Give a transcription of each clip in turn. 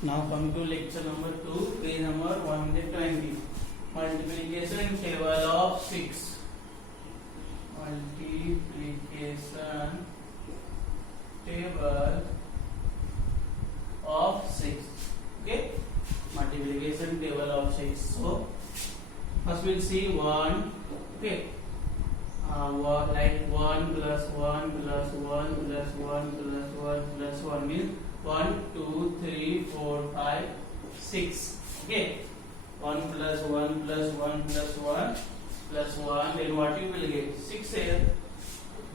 Now come to lecture number 2, page number 120. Multiplication table of 6. Multiplication table of 6. Okay. Multiplication table of 6. So first we'll see 1. Okay. Like 1 plus 1 plus 1 plus 1 plus 1 plus 1 means 1, 2, 3, 4, 5, 6. Okay. 1 plus 1 plus 1 plus 1 plus 1. Then what you will get? 6 here.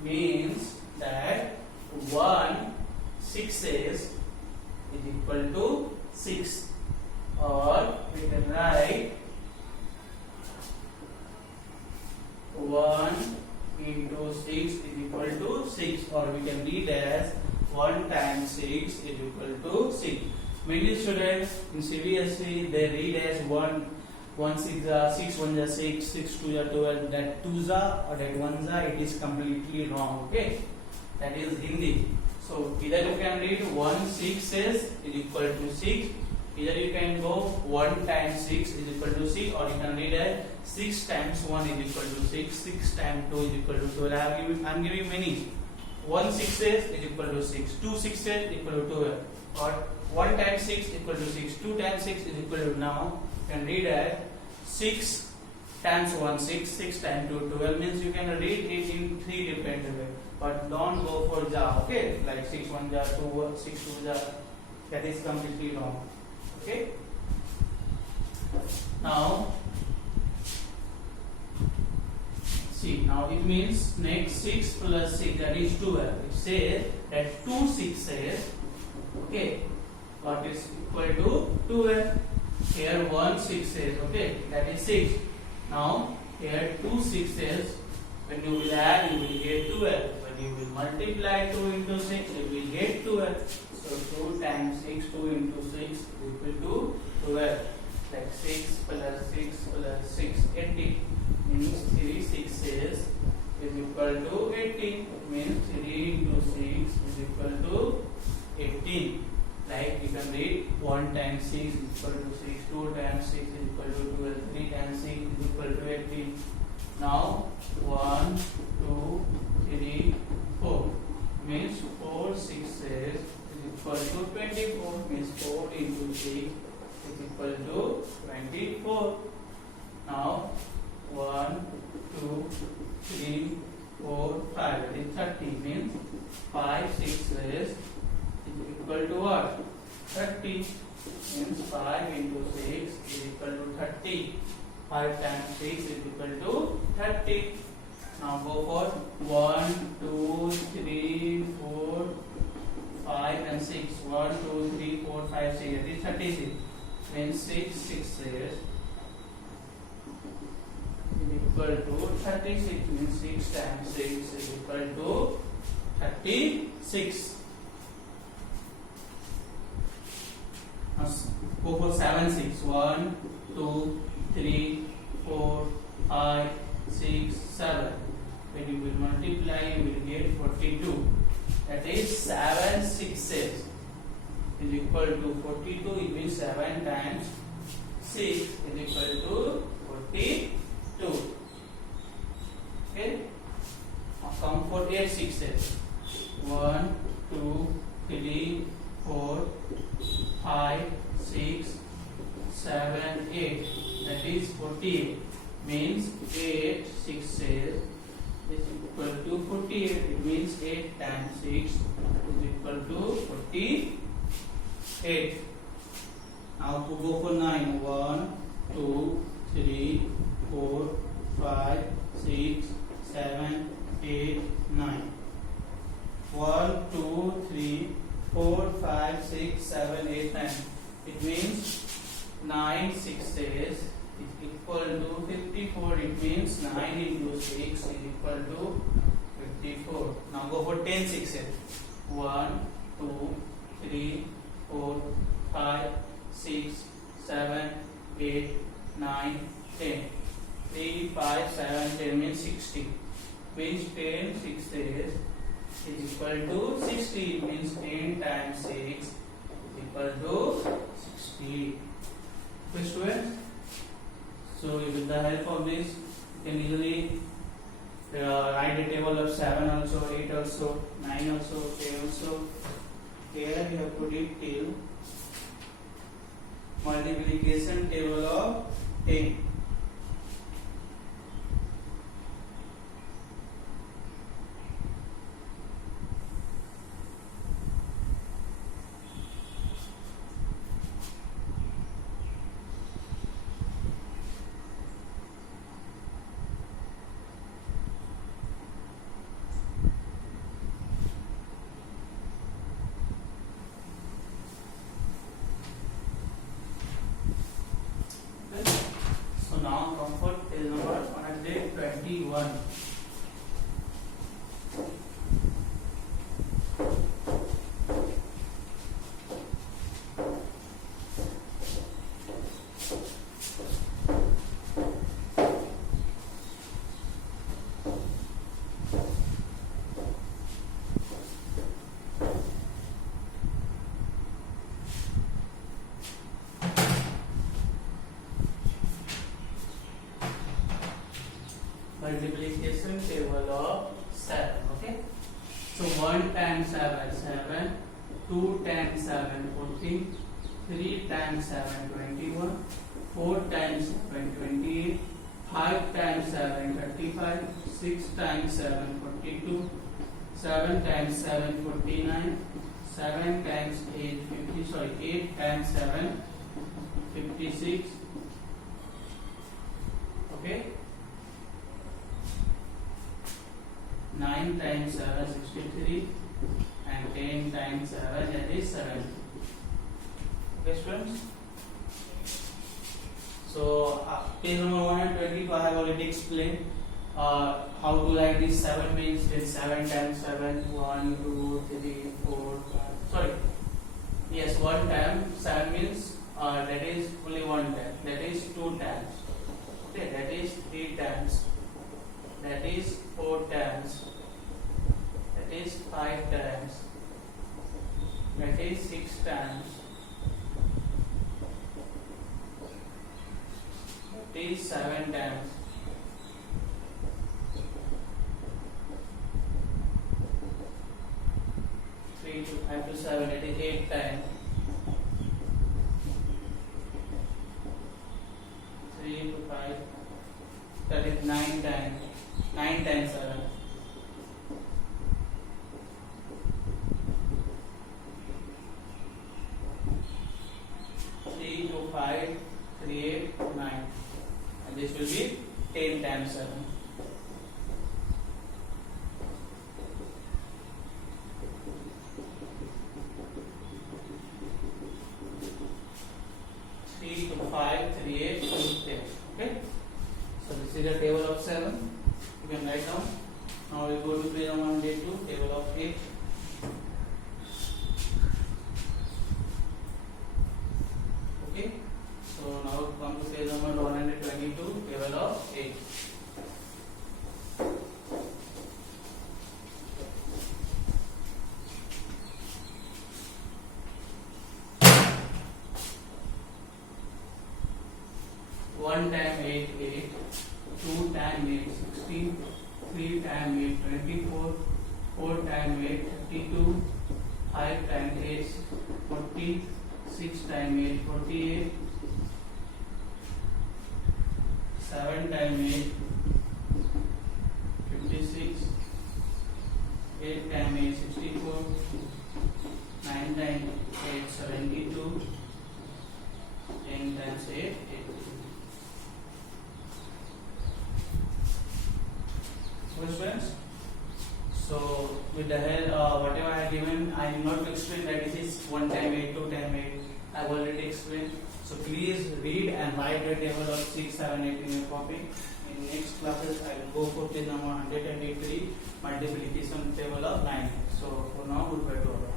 Means that 1 6s is equal to 6. Or we can write 1 into 6 is equal to 6, or we can read as 1 times 6 is equal to 6. Many students in CBSE they read as 1 6 6 1 6 6 2 12, that 2 or that 1 it is completely wrong. Okay, that is Hindi. So either you can read 1 6 is equal to 6, either you can go 1 times 6 is equal to 6, or you can read as 6 times 1 is equal to 6, 6 times 2 is equal to 12. I am giving many. 1 6 is equal to 6, 2 6 is equal to 12, or 1 times 6 equal to 6, 2 times 6 is equal to, now you can read as 6 times 1 6, 6 times 2 12, means you can read it in 3 different ways, but don't go for ja. Okay, like 6 1 ja 2 6 2 ja, that is completely wrong. Okay, now see, now it means next 6 plus 6, that is 12. It says that 2 6s, okay, what is equal to 12. Here 1 6s, okay, that is 6. Now here 2 6s, when you will add you will get 12. When you will multiply 2 into 6 you will get 12. So 2 times 6, 2 into 6 is equal to 12. Like 6 plus 6 plus 6, 80. Means 3 6s is equal to 18. Means 3 into 6 is equal to 18. Like you can read 1 times 6 is equal to 6, 2 times 6 is equal to 12, 3 times 6 is equal to 18. Now 1, 2, 3, 4. Means 4 6s is equal to 24. Means 4 into 6 is equal to 24. Now 1, 2, 3, 4, 5, that is 30. Means 5 6s is equal to what? 30. Means 5 into 6 is equal to 30. 5 times 6 is equal to 30. Now go for 1, 2, 3, 4, 5 and 6. 1, 2, 3, 4, 5, 6. That is 36. Means 6 6s is equal to 36. Means 6 times 6 is equal to 36. Go for 7 6. 1, 2, 3, 4, 5, 6, 7. When you will multiply, you will get 42. That is 7 6s is equal to 42. It means 7 times 6 is equal to 42. Okay. Now come for 8 6s. 1, 2, 3, 4, 5, 6, 7, 8. That is 48. Means 8 6s is equal to 48. It means 8 times 6 is equal to 48. Now to go for 9. 1, 2, 3, 4, 5, 6, 7, 8, 9. 1, 2, 3, 4, 5, 6, 7, 8, 9. It means 9 6s is equal to 54. It means 9 into 6 is equal to 54. Now go for 10 6s. 1, 2, 3, 4, 5, 6, 7, 8, 9, 10. 3, 5, 7, 10 means 60. Means 10 6s is equal to 60. Means 10 times 6 is equal to Okay, students. So with the help of this, you can easily write the table of 7 also, 8 also, 9 also, 10 also. Here we have put it till multiplication table of 10. So now comfort is number 121. Multiplication table of 7. Okay. So 1 times 7, 7. 2 times 7, 14. 3 times 7, 21. 4 times 7, 28. 5 times 7, 35. 6 times 7, 42. 7 times 7, 49. 7 times 8, 50. Sorry, 8 times 7, 56. Okay. 9 times 7, 63, and 10 times 7, that is 70. Okay, students? So, page number 122, I have already explained how to write this 7 means then 7 times 7, 1, 2, 3, 4, 5. Sorry. Yes, 1 time 7 means that is only 1 time. That is 2 times. Okay, that is 3 times. That is 4 times. That is 5 times. That is 6 times. That is 7 times. Three to 5 to 7. That is 8 times. 3 to 5. That is 9 times. 9 times 7. 3 to 5, 3, 8, 9. And this will be 10 times 7. Three to 5, 3, 8, 10. Okay. So this is the table of 7. You can write down. Now we go to page number 182, table of 8. Okay. So now come to page number 122, table of 8. One time 8, 8. 2 times 8, 16. 3 times 8, 24. 4 times 8, 32. 5 times 8, 40. 6 times 8, 48. 7 times 8, 56. 8 times 8, 64. 9 times 8, 72. 10 times 8, 80. Friends, so with the help whatever I have given, I am not to explain that this is 1 time 8, 2 time 8. I have already explained. So please read and write the table of 6, 7, 8 in your copy. In next classes, I will go for page number 123, multiplication table of 9. So for now, goodbye to all.